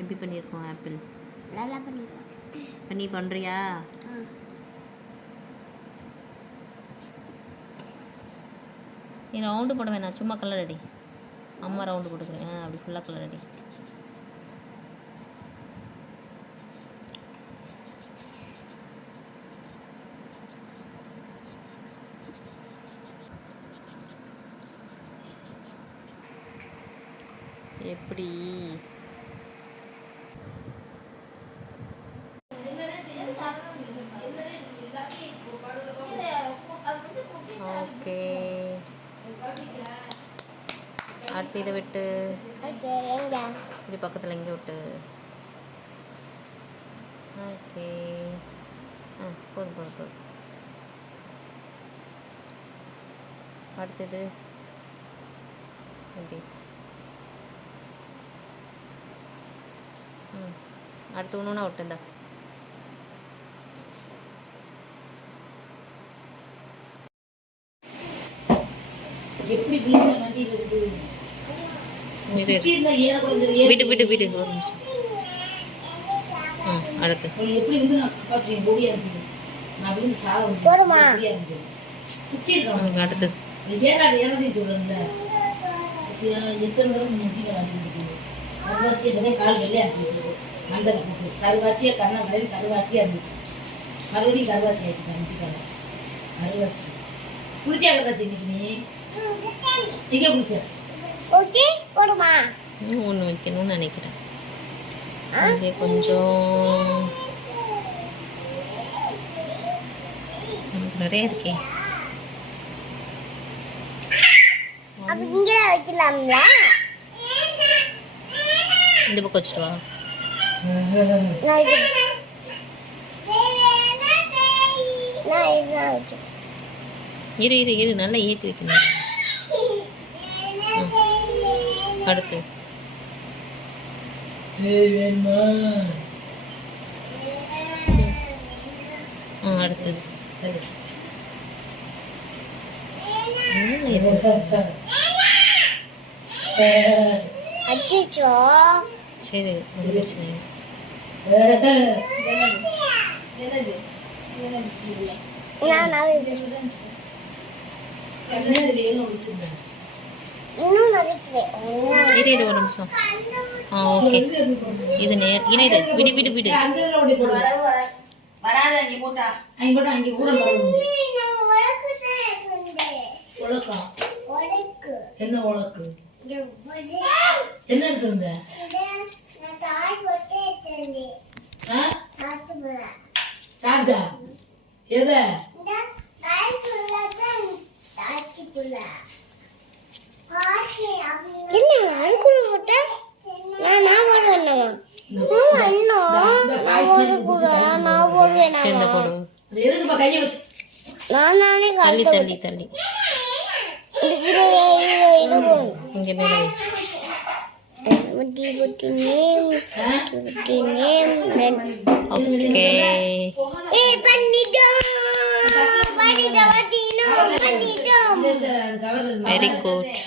எப்படி பண்ணியிருக்கோம் ஆப்பிள்? நல்லா பண்ணிருக்கோம். பண்ணி பண்ணுறியா? நீ ரவுண்டு போட வேணாம், சும்மா கலர் அடி. அம்மா ரவுண்டு போட்டுக்கிறேன். அப்படி ஃபுல்லாக கலர் அடி. எப்படி? ஓகே, அடுத்து இதை விட்டு இப்படி பக்கத்தில் இங்கே விட்டு. ஓகே, போதும் போதும் போதும். அடுத்தது எப்படி? அடுத்து ஒன்றுனா விட்டுந்தா. விடு விடு விடு ஒரு நிமிஷம். அடுத்து அடுத்து மஞ்சள் போட்டு கருவாச்சியாக கண்ணம் கலவி கருவாச்சியாக இருந்துச்சு. மறுபடியும் கருவாச்சி ஆகிட்டு கருவாச்சி குளிச்சா கருவாச்சி இன்னைக்கு நீ எங்கே குளிச்ச? ஓகே போடுமா? ஒன்று வைக்கணும்னு நினைக்கிறேன். அதே கொஞ்சம் நிறைய இருக்கே. அப்போ இங்கே வைக்கலாம்ல? இந்த பக்கம் வச்சுட்டு வா. இரு இரு இரு, நல்லா ஏற்றி வைக்கணும். அடுத்து அடுத்தது அச்சோ சரி, ஒரு பிரச்சனை. இரு ஒரு நிமிஷம். ஓகே, இது நேர் இரு இரு, விடு விடு விடு. என்ன உலக்கு? என்ன எடுத்துருந்த? சார்ஜா எதை? என்ன அழுக்குள்ள போட்ட? நான் போடுவேன். தள்ளி தள்ளி தள்ளி இங்கே மேலே வெரி குட்.